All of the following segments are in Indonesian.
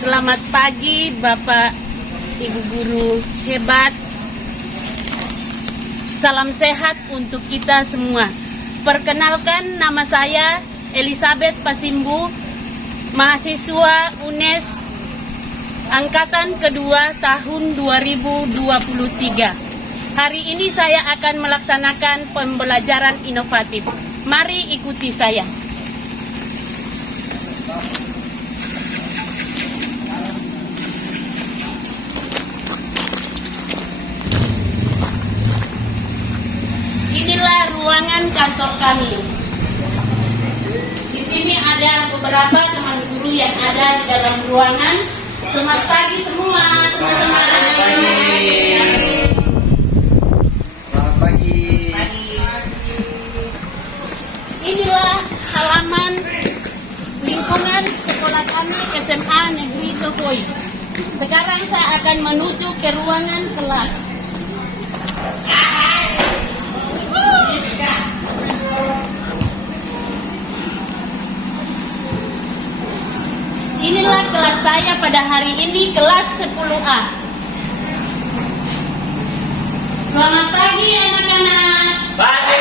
Selamat pagi Bapak Ibu guru hebat. Salam sehat untuk kita semua. Perkenalkan, nama saya Elizabeth Pasimbu, mahasiswa UNES angkatan kedua tahun 2023. Hari ini saya akan melaksanakan pembelajaran inovatif. Mari ikuti saya. Inilah ruangan kantor kami. Di sini ada beberapa teman guru yang ada di dalam ruangan. Selamat pagi semua, teman-teman. Selamat pagi. Inilah halaman lingkungan sekolah kami SMA Negeri Tokoi. Sekarang saya akan menuju ke ruangan kelas. Inilah kelas saya pada hari ini, kelas 10A. Selamat pagi anak-anak. Pagi.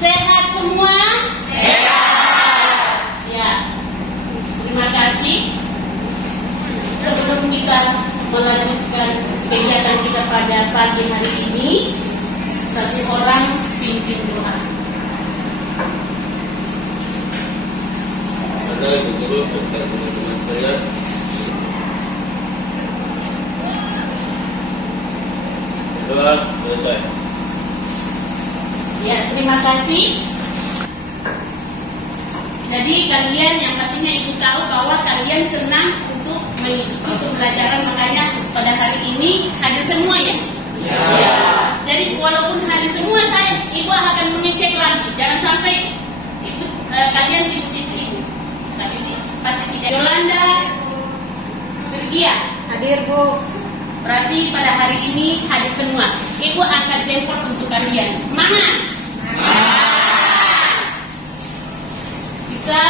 Sehat semua? Sehat. Ya. Terima kasih. Sebelum kita melanjutkan kegiatan kita pada pagi hari ini, satu orang pimpin doa. Ada guru serta teman-teman saya. Doa selesai. Ya, terima kasih. Jadi kalian yang pastinya ibu tahu bahwa kalian senang untuk mengikuti pembelajaran, makanya pada hari ini hadir semua ya. Ya. Jadi walaupun hadir semua, ibu akan mengecek lagi. Jangan sampai kalian tipu-tipu ibu. Tapi pasti tidak. Yolanda, Virgia, Hadir, Bu. berarti pada hari ini hadir semua. Ibu angkat jempol untuk kalian. Semangat! Kita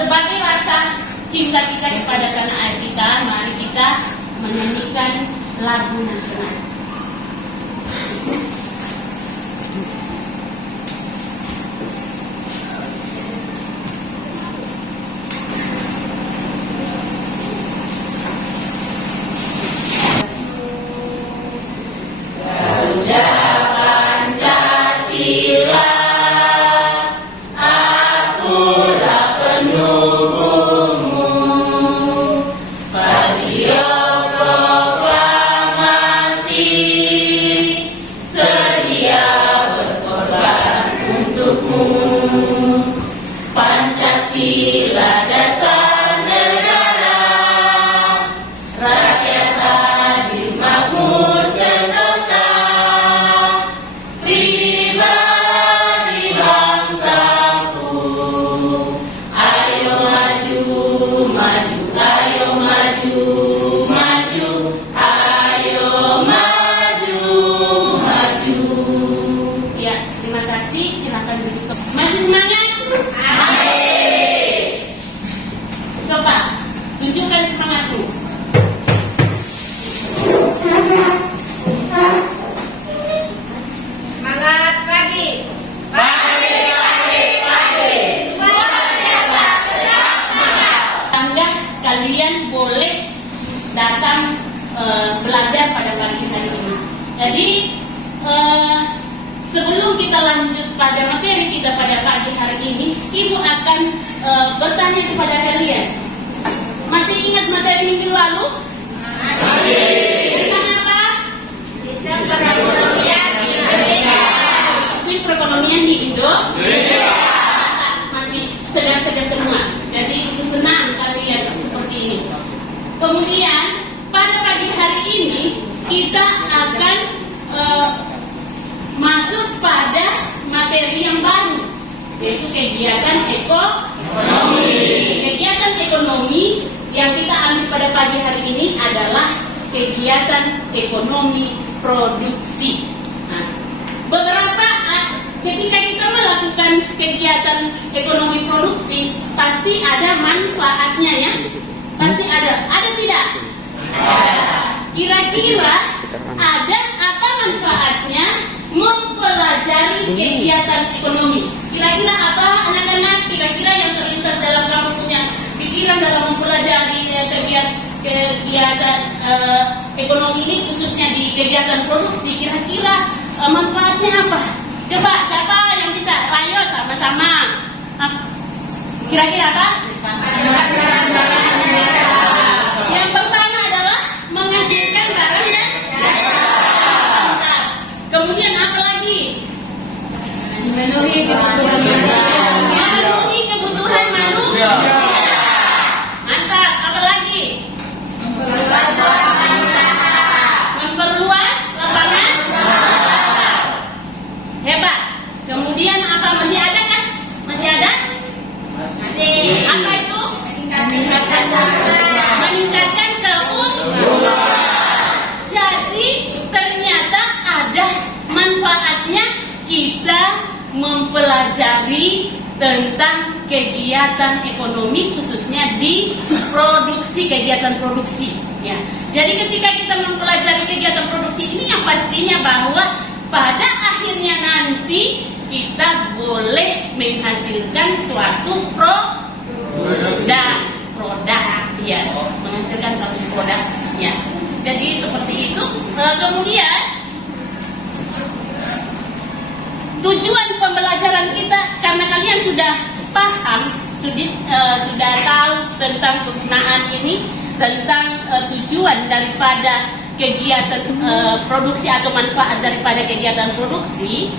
sebagai rasa cinta kita kepada tanah air kita, mari kita menyanyikan lagu nasional. Pancasila dasar negara, rakyat adil makmur sentosa, pribadi bangsaku. Ayo maju, maju, ayo maju, maju, ayo maju, maju. Ya, terima kasih. Silakan duduk. Masih semangat? Coba tunjukkan semangatmu. Semangat pagi. Pagi, pagi, pagi. Luar biasa, tetap semangat. Bangga kalian boleh datang belajar pada pagi hari ini. Jadi sebelum kita lanjut pada materi kita pada pagi hari ini, Ibu akan bertanya kepada kalian. Masih ingat materi minggu lalu? Masih. Tentang apa? Sistem perekonomian kegiatan ekonomi. Kegiatan ekonomi yang kita ambil pada pagi hari ini adalah kegiatan ekonomi produksi. Nah, ketika kita melakukan kegiatan ekonomi produksi, pasti ada manfaatnya ya. Pasti ada. Ada tidak? Kira-kira ada apa manfaatnya mempelajari kegiatan ekonomi? Kira-kira apa anak-anak? Kira-kira yang terlintas dalam kamu punya pikiran dalam mempelajari kegiatan ekonomi ini, khususnya di kegiatan produksi, kira-kira manfaatnya apa? Coba siapa yang bisa? Ayo sama-sama. Kira-kira apa? Yang pertama adalah menghasilkan barang dan jasa. Kemudian apa lagi? Memenuhi kebutuhan manusia. Mantap. Apa lagi? Memperluas lapangan usaha. Hebat. Kemudian apa? Masih ada kah? Masih ada? Apa itu? Meningkatkan keuntungan. Jadi ternyata ada manfaatnya kita mempelajari tentang kegiatan ekonomi, khususnya di produksi, kegiatan produksi ya. Jadi ketika kita mempelajari kegiatan produksi ini, yang pastinya bahwa pada akhirnya nanti kita boleh menghasilkan suatu produk ya, menghasilkan suatu produk ya. Jadi seperti itu. Kemudian tujuan pembelajaran kita, karena kalian sudah paham, sudah tahu tentang kegunaan ini, tentang tujuan daripada kegiatan produksi atau manfaat daripada kegiatan produksi.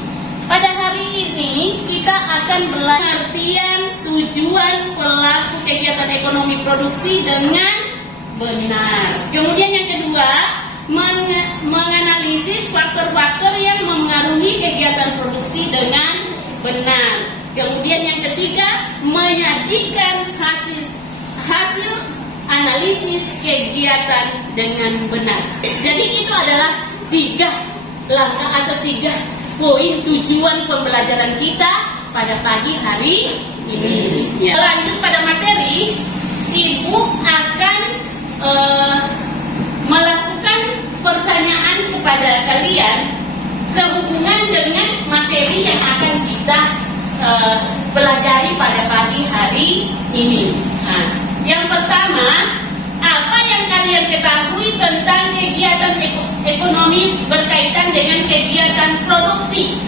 Pada hari ini kita akan belajar pengertian tujuan pelaku kegiatan ekonomi produksi dengan benar. Kemudian yang kedua, menganalisis faktor-faktor yang mempengaruhi kegiatan produksi dengan benar. Kemudian yang ketiga, menyajikan hasil analisis kegiatan dengan benar. Jadi itu adalah 3 langkah atau 3 poin tujuan pembelajaran kita pada pagi hari ini. Ya. Lanjut pada materi, Ibu akan melakukan pertanyaan kepada kalian sehubungan dengan materi yang akan kita pelajari pada pagi hari ini. Nah, yang pertama, apa yang kalian ketahui tentang kegiatan ekonomi berkaitan dengan kegiatan produksi?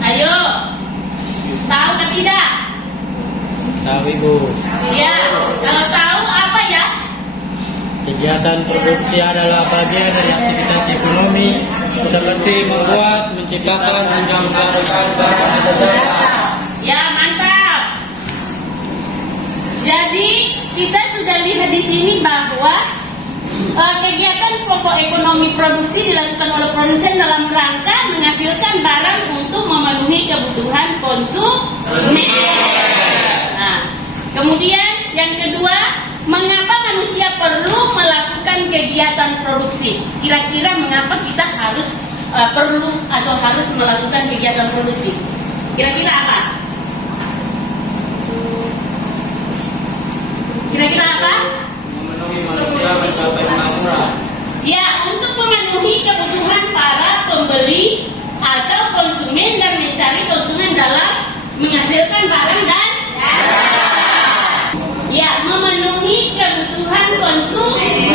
Ayo, tahu atau tidak? Tahu Ibu. Ya, kalau tahu apa ya? Kegiatan produksi adalah bagian dari aktivitas ekonomi seperti membuat, menciptakan, menjualkan barang atau jasa. Ya, mantap. Jadi kita sudah lihat di sini bahwa kegiatan pokok ekonomi produksi dilakukan oleh produsen dalam rangka menghasilkan barang untuk memenuhi kebutuhan konsumen. Nah, kemudian yang kedua, mengapa manusia perlu melakukan kegiatan produksi? Kira-kira mengapa kita harus perlu atau harus melakukan kegiatan produksi? Kira-kira apa? Kira-kira apa? Memenuhi manusia mencapai kemakmuran. Ya, untuk memenuhi kebutuhan para pembeli atau konsumen dan mencari keuntungan dalam menghasilkan barang dan jasa. Ya, memenuhi kebutuhan konsumen.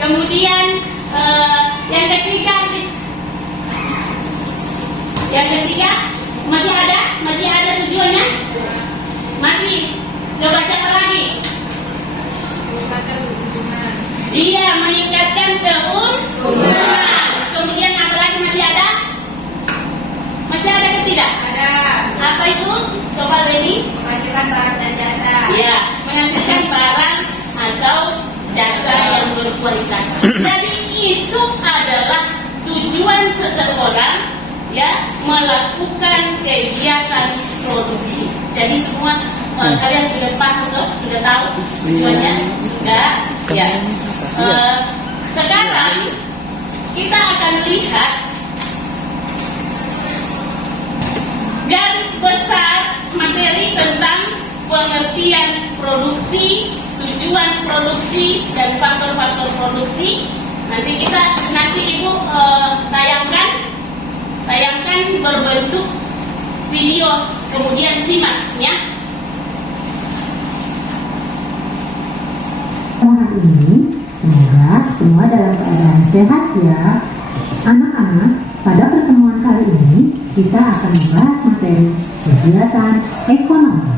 Kemudian yang ketiga masih ada tujuannya? Masih. Coba siapa lagi? Iya, meningkatkan keuntungan. Kemudian apa lagi masih ada? Masih ada atau tidak? Ada. Apa itu? Coba Leni. Menghasilkan barang dan jasa. Ya, menghasilkan barang atau jasa yang berkualitas. Jadi itu adalah tujuan seseorang ya melakukan kegiatan produksi. Jadi semua kalian sudah paham tuh, sudah tahu semuanya, sudah ya. Sekarang kita akan lihat garis besar materi tentang pengertian produksi, tujuan produksi, dan faktor-faktor produksi. Nanti Ibu tayangkan berbentuk video, kemudian simak ya. Hari ini semoga semua dalam keadaan sehat ya. Anak-anak, pada pertemuan kali ini kita akan membahas materi kegiatan ekonomi.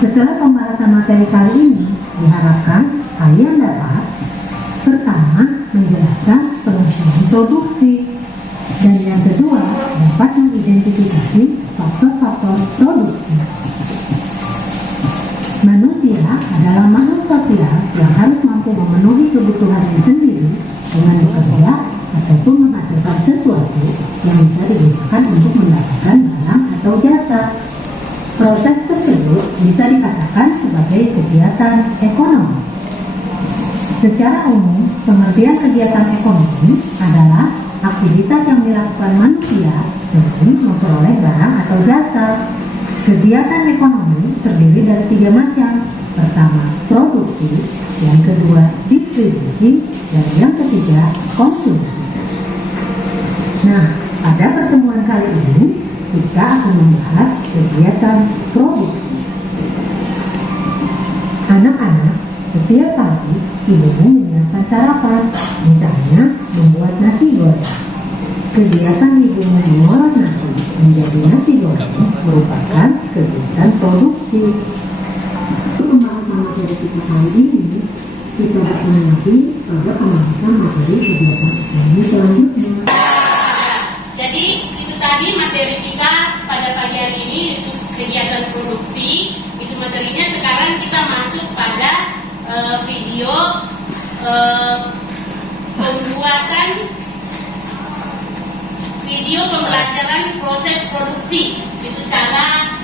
Setelah pembahasan materi kali ini, diharapkan kalian dapat pertama menjelaskan pengertian produksi, dan yang kedua dapat mengidentifikasi faktor-faktor produksi. Manusia adalah makhluk sosial yang harus mampu memenuhi kebutuhannya sendiri dengan bekerja ataupun menghasilkan sesuatu yang bisa digunakan untuk mendapatkan barang atau jasa. Proses tersebut bisa dikatakan sebagai kegiatan ekonomi. Secara umum, pengertian kegiatan ekonomi adalah aktivitas yang dilakukan manusia demi memperoleh barang atau jasa. Kegiatan ekonomi terdiri dari 3 macam. Pertama, produksi, yang kedua, distribusi, dan yang ketiga, konsumsi. Nah, pada pertemuan kali ini, kita akan membahas kegiatan produksi. Anak-anak, setiap pagi, ibumu menyiapkan sarapan, misalnya membuat nasi goreng. Kegiatan ibumu mengolah nasi menjadi nasi goreng merupakan kegiatan produksi. Pembahasan materi kita kali ini, kita akan mengerti pada pembahasan materi kegiatan ekonomi selanjutnya. Jadi itu tadi materi kita pada pagi hari ini, itu kegiatan produksi. Itu materinya. Sekarang kita masuk pada video pembuatan video pembelajaran proses produksi. Itu cara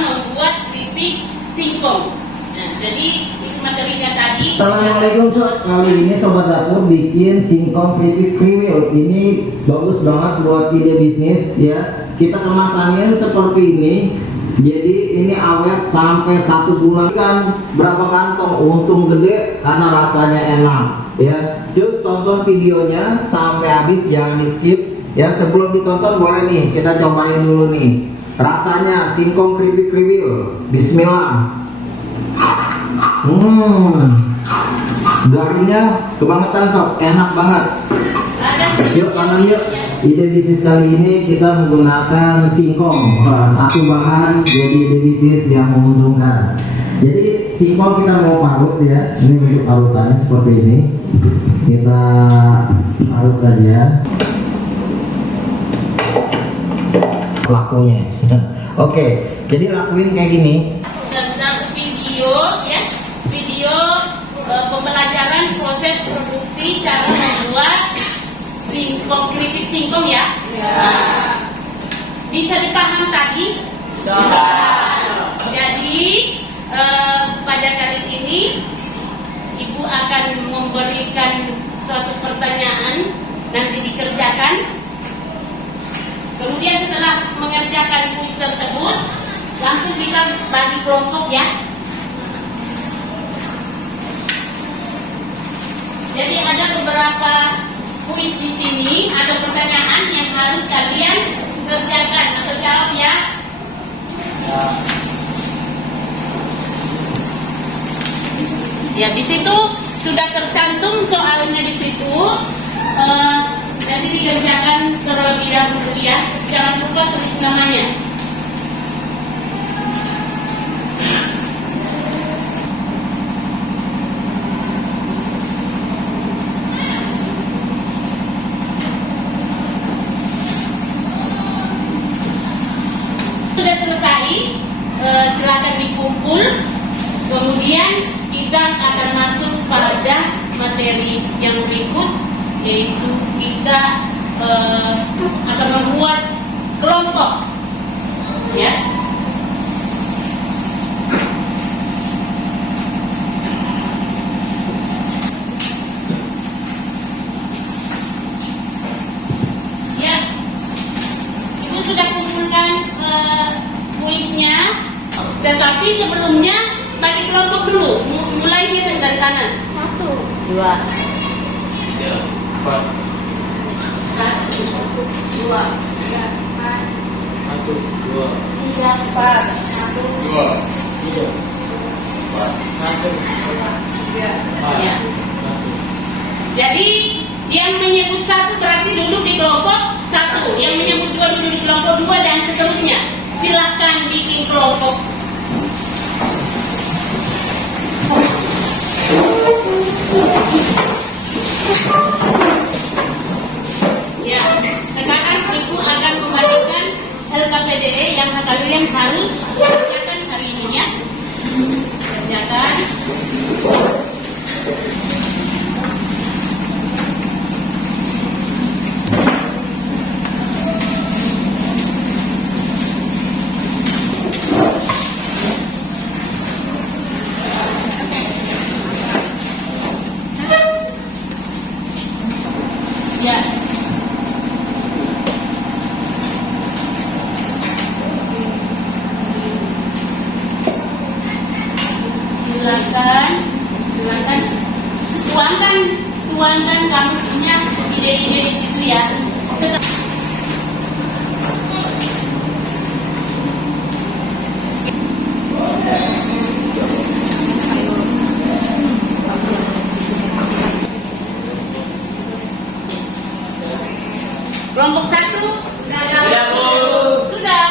membuat keripik singkong. Nah, jadi itu materinya tadi. Assalamualaikum sob, kali ini Sobat Dapur bikin singkong keripik kriwil. Ini bagus banget buat ide bisnis ya. Kita kematannya seperti ini. Jadi ini awet sampai 1 bulan. Kan berapa kantong, untung gede karena rasanya enak ya. Just tonton videonya sampai habis, jangan di skip ya. Sebelum ditonton boleh nih kita cobain dulu nih rasanya singkong keripik kriwil. Bismillah. Garingnya kebangetan sob, enak banget. Yuk kanan yuk. Ide bisnis kali ini kita menggunakan singkong, satu bahan jadi ide bisnis yang menguntungkan. Jadi singkong kita mau parut ya. Ini bentuk parutannya seperti ini. Kita parut saja. Lakunya. Oke, jadi lakuin kayak gini. Tentang video ya, video pembelajaran proses produksi, cara membuat singkong, keripik singkong ya. Bisa dipaham tadi? Bisa. Jadi pada kali ini Ibu akan memberikan suatu pertanyaan, nanti dikerjakan. Kemudian setelah mengerjakan kuis tersebut, langsung kita bagi kelompok ya. Jadi ada beberapa kuis di sini, ada pertanyaan yang harus kalian kerjakan atau jawab ya. Ya, di situ sudah tercantum soalnya di situ. Nanti dikerjakan terlebih dahulu ya. Jangan lupa tulis namanya. Sudah selesai, silakan dikumpul. Kemudian kita akan masuk pada materi yang berikut, yaitu kita akan membuat kelompok, ya. Ya, itu sudah kumpulkan kuisnya, tetapi sebelumnya bagi kelompok dulu, mulai hitung dari sana. 1, 2, 3, 4, 1, 2, 3, 4, 1, 2, 3, 4, 1, 2, 3, 1, 3, ya. Jadi yang menyebut 1 berarti duduk di kelompok 1, yang menyebut 2 duduk di kelompok 2 dan seterusnya. Silahkan bikin kelompok. Ya, sekarang ibu akan membagikan LKPDE yang kalian harus kerjakan hari ini, ya. Kerjakan. Ya. Silakan tuangkan kamu punya ide-ide di situ, ya. Kelompok 1 sudah.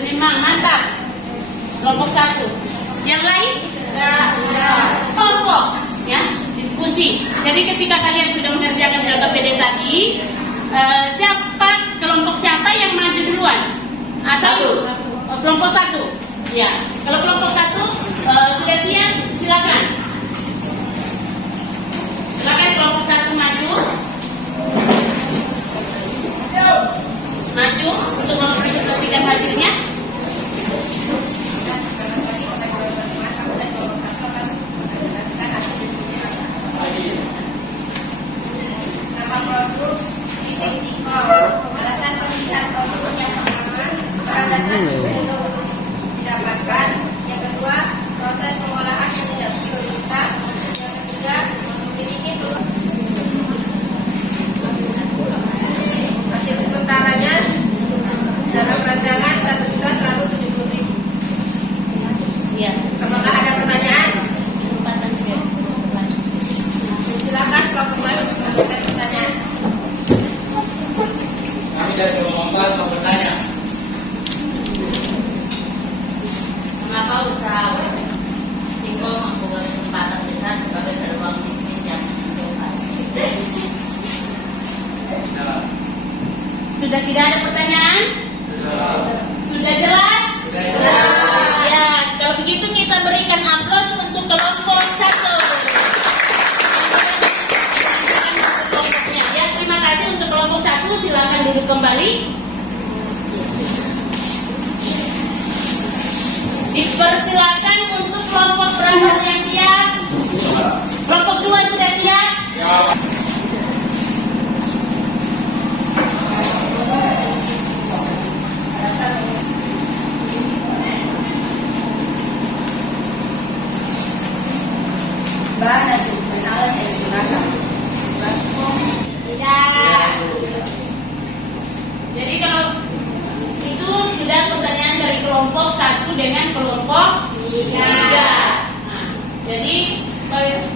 Memang mantap. Kelompok 1. Yang lain? Kelompok, ya, diskusi. Jadi ketika kalian sudah mengerjakan LKPD tadi, kelompok siapa yang maju duluan? Atau kelompok 1? Ya, kalau kelompok 1 sudah siap, silakan. Silakan kelompok 1 maju. Maju untuk mempresentasikan hasilnya. Nama produk, titik sikol, alasan pemilihan produk yang pertama, pada dasar untuk didapatkan. Yang kedua, proses pengolahan yang tidak rusak. Yang ketiga, memiliki hasil sementaranya dalam rancangan 1.170.000. Ya. Apakah ada pertanyaan? Kesempatan juga. Silakan Pak Kumar mengajukan pertanyaan. Kami dari kelompok 4 mau bertanya. Mengapa usaha Singkong membuat kesempatan besar sebagai peluang bisnis yang menjauhkan? Sudah tidak ada pertanyaan? Sudah jelas? Ya, kalau begitu kita berikan aplaus untuk kelompok 1. Kelompoknya, ya, terima kasih untuk kelompok 1. Silakan duduk kembali. Dipersilakan untuk kelompok berapa yang siap? Kelompok 2 sudah siap? Bahan kenalan yang digunakan. Tidak. Jadi kalau itu sudah pertanyaan dari kelompok 1 dengan kelompok 3. Nah, jadi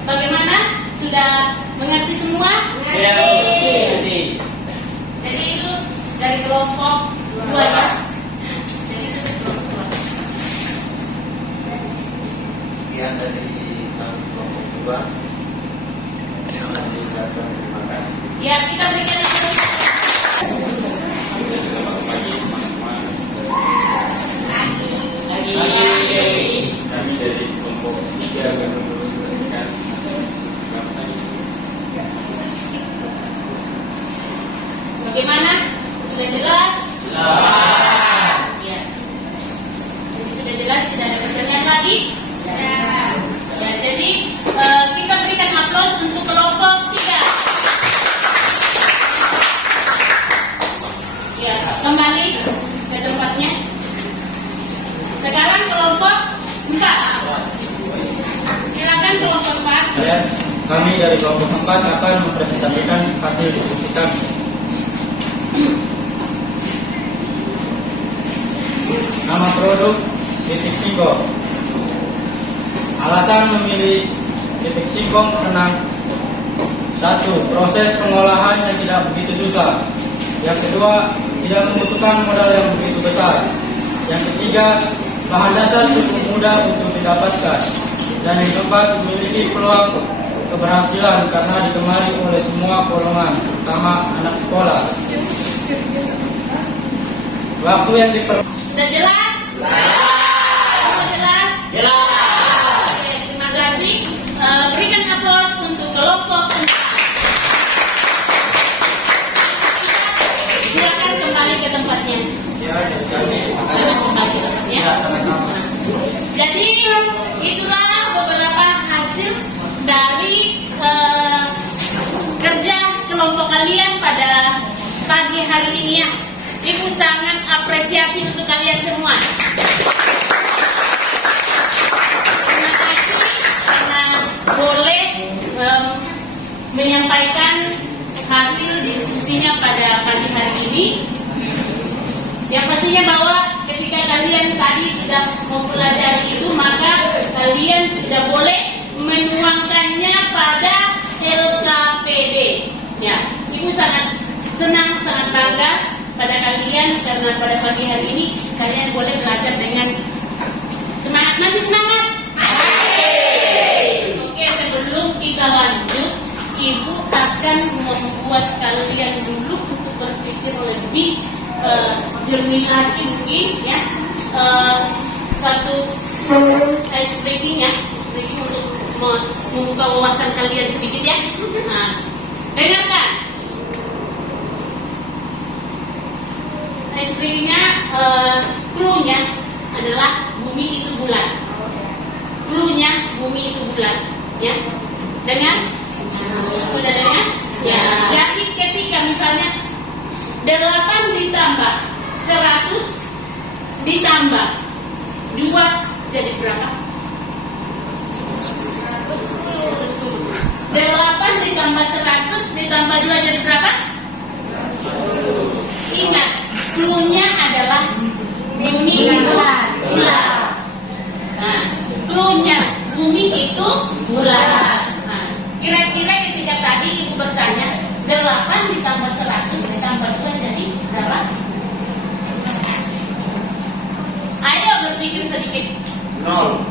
bagaimana? Sudah mengerti semua? Mengerti. Jadi itu dari kelompok 2, ya. Jadi itu dari kelompok 2. Sekian dari kelompok 2. Terima kasih. Terima kasih. Ya, kita berikan lagi. Kami dari kelompok 3 akan memberikan Bagaimana? Sudah jelas? Jelas. Ya. Jadi sudah jelas, tidak ada pertanyaan lagi? Ya. Ya, jadi kita berikan aplaus untuk kelompok 3. Ya, kembali ke tempatnya. Sekarang kelompok 4. Silakan kelompok 4. Ya, kami dari kelompok 4 akan mempresentasikan hasil diskusi kami. Nama produk titik singkong. Alasan memilih titik singkong karena 1. Proses pengolahan yang tidak begitu susah. Yang kedua, tidak membutuhkan modal yang begitu besar. Yang ketiga, bahan dasar cukup mudah untuk didapatkan. Dan yang keempat, memiliki peluang keberhasilan karena digemari oleh semua golongan, terutama anak sekolah. Waktu yang Sudah jelas? Sudah jelas? Jelas. Oke, terima kasih. Berikan aplaus untuk kelompok 4. Silakan kembali ke tempatnya. Silakan kembali ke tempatnya. Jadi itulah beberapa hasil dari kerja kelompok kalian pada pagi hari ini ya. Ibu sangat apresiasi untuk kalian semua. Terima kasih karena boleh menyampaikan hasil diskusinya pada pagi hari ini. Yang pastinya bahwa ketika kalian tadi sudah mempelajari itu, maka kalian sudah boleh menuangkannya pada LKPD. Ya, Ibu sangat senang, sangat bangga pada kalian karena pada pagi hari ini kalian boleh belajar dengan semangat. Masih semangat? Masih. Oke, sebelum kita lanjut, Ibu akan membuat kalian dulu untuk berpikir lebih jernih lagi mungkin ya. Satu ice breaking ya, ice breaking untuk membuka wawasan kalian sedikit ya. Nah, dengarkan. Ice breakingnya, clue-nya adalah bumi itu bulat. Clue-nya bumi itu bulat, ya. Dengar? Sudah dengar? Ya. Jadi ketika misalnya 8 ditambah 100 ditambah 2 jadi berapa? 110. 8 ditambah 100 ditambah 2 jadi berapa? Ingat, clue-nya adalah bumi bulat. Nah, clue-nya bumi itu bulat. Nah, kira-kira ketika tadi Ibu bertanya 8 ditambah 100 ditambah 2 jadi berapa? Ayo berpikir sedikit. 0.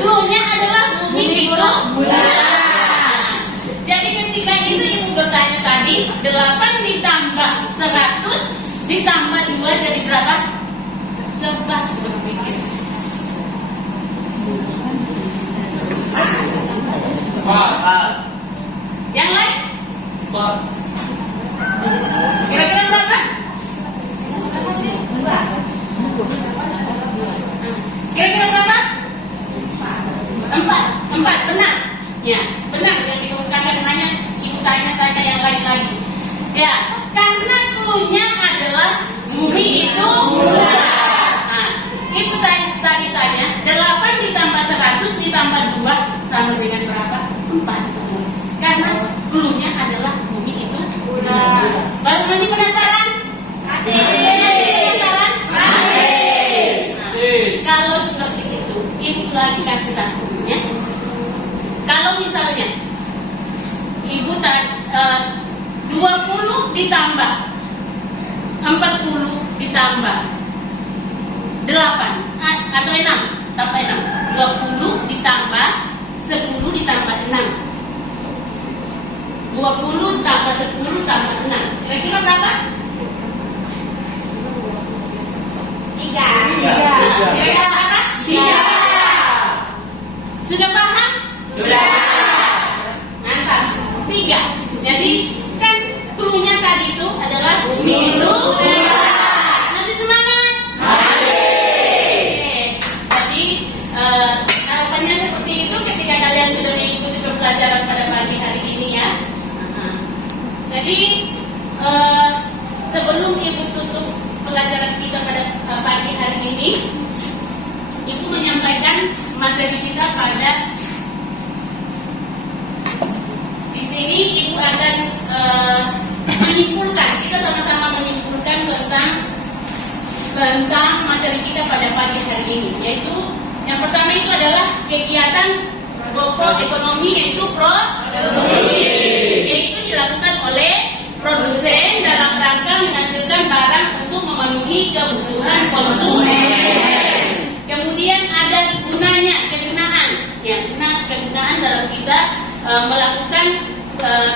Clue-nya adalah bumi itu bulat. Jadi ketika itu Ibu bertanya tadi 8 ditambah 100 ditambah 2 jadi berapa? Coba berpikir. Yang lain? Kira-kira berapa? 2. Kira-kira berapa? 4, benar. Ya, benar yang dikemukakan, hanya Ibu tanya-tanya yang lain lagi. Ya, karena clue-nya adalah bumi itu bulat. Nah, itu tadi tanya 8 ditambah 100 ditambah 2 sama dengan berapa? 4. Karena clue-nya adalah bumi itu bulat. Baru masih penasaran? Masih penasaran? Masih. Kalau seperti itu, Ibu lagi kasih satu ya. Kalau misalnya Ibu 20 ditambah 40 ditambah 8 atau 6 tambah 6, 20 ditambah 10 ditambah 6, 20 tambah 10 tambah 6, kira-kira berapa? 3. Kira-kira berapa? 3. Sudah paham? Sudah. Mantap. 3. ini, Ibu menyampaikan materi kita pada di sini. Ibu akan menyimpulkan, kita sama-sama menyimpulkan tentang materi kita pada pagi hari ini, yaitu yang pertama itu adalah kegiatan pokok ekonomi, yaitu produksi, yaitu dilakukan oleh produsen dalam rangka menghasilkan barang untuk memenuhi kebutuhan konsumen. Kemudian ada kegunaan dalam kita melakukan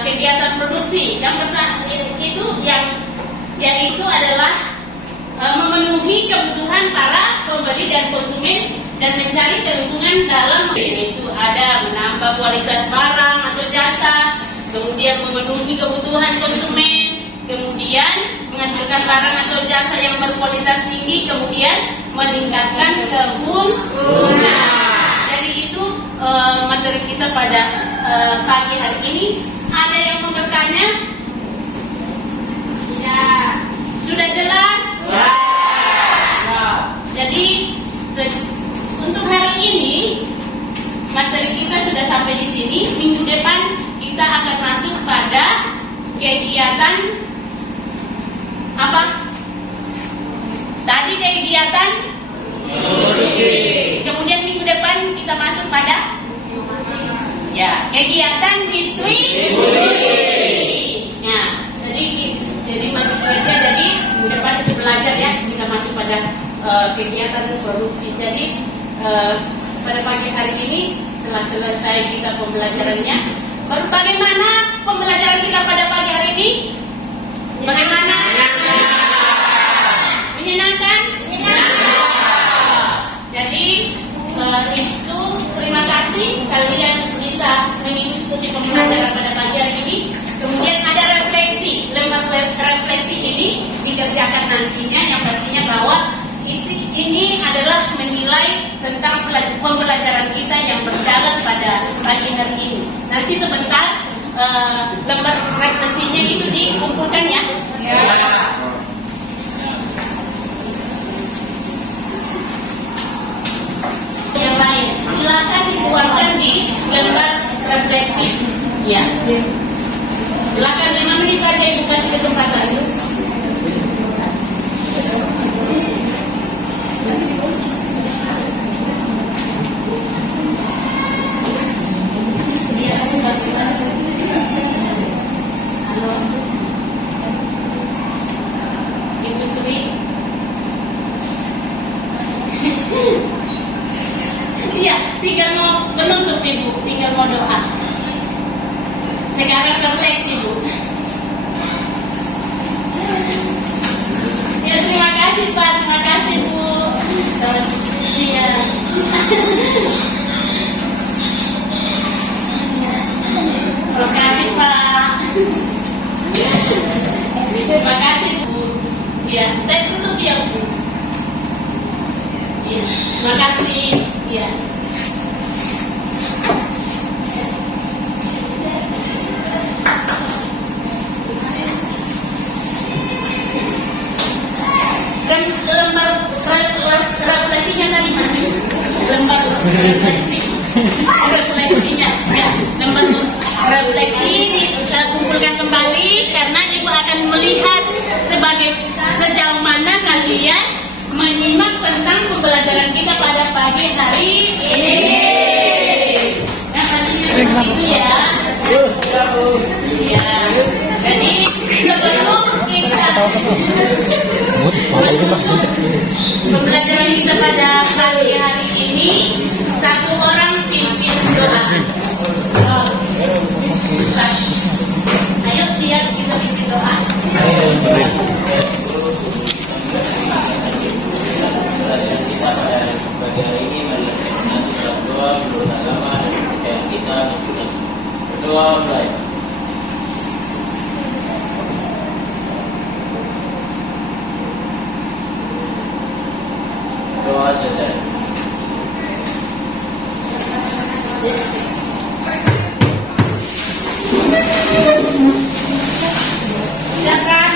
kegiatan produksi. Yang pertama itu yaitu adalah memenuhi kebutuhan para pembeli dan konsumen dan mencari keuntungan dalam itu ada menambah kualitas barang atau jasa, kemudian memenuhi kebutuhan konsumen, kemudian menghasilkan barang atau jasa yang berkualitas tinggi, kemudian meningkatkan keuntungan. Jadi itu materi kita pada pagi hari ini. Ada yang mau bertanya? Tidak. Sudah jelas? Ya. Jadi untuk hari ini materi kita sudah sampai di sini. Minggu depan kita akan masuk pada kegiatan apa? Tadi kegiatan produksi. Kemudian minggu depan kita masuk pada kegiatan distribusi. Nah, jadi masuk kerja. Jadi minggu depan kita belajar ya. Kita masuk pada kegiatan produksi. Jadi pada pagi hari ini telah selesai kita pembelajarannya. Bagaimana pembelajaran kita pada pagi hari ini? Bagaimana? Menyenangkan? Jadi itu terima kasih kalian bisa mengikuti pembelajaran pada pagi hari ini. Kemudian ada refleksi. Lembar refleksi ini dikerjakan nantinya, yang pastinya bahwa ini adalah menilai tentang pembelajaran kita yang berjalan pada pagi hari ini. Nanti sebentar lembar refleksinya itu dikumpulkan ya. Yang lain silakan dikeluarkan di lembar refleksi ya. Silakan 5 menit saja Ibu kasih kesempatan. Halo Ibu Sri. Iya, tinggal mau menutup Ibu, tinggal mau doa. Sekarang refleksi Bu. Ya, terima kasih Pak, terima kasih Bu. Iya. Terima kasih Pak. Terima kasih Bu. Ya, saya tutup ya Bu. Ya, terima kasih. Ya. Dan lembar refleksinya tadi Mas. Lembar refleksinya. Ya, lembar refleksi dikumpulkan kembali karena Ibu akan melihat sejauh mana kalian menyimak tentang pembelajaran kita pada pagi hari ini. Nah, pastinya itu ya. Ya. Jadi sebelum kita pembelajaran kita pada pagi hari ini, satu orang pimpin doa. Ayo siap kita pimpin doa. Pagi hari ini mari kita berdoa menurut agama dan kepercayaan kita masing-masing. Berdoa mulai. Doa selesai. Silakan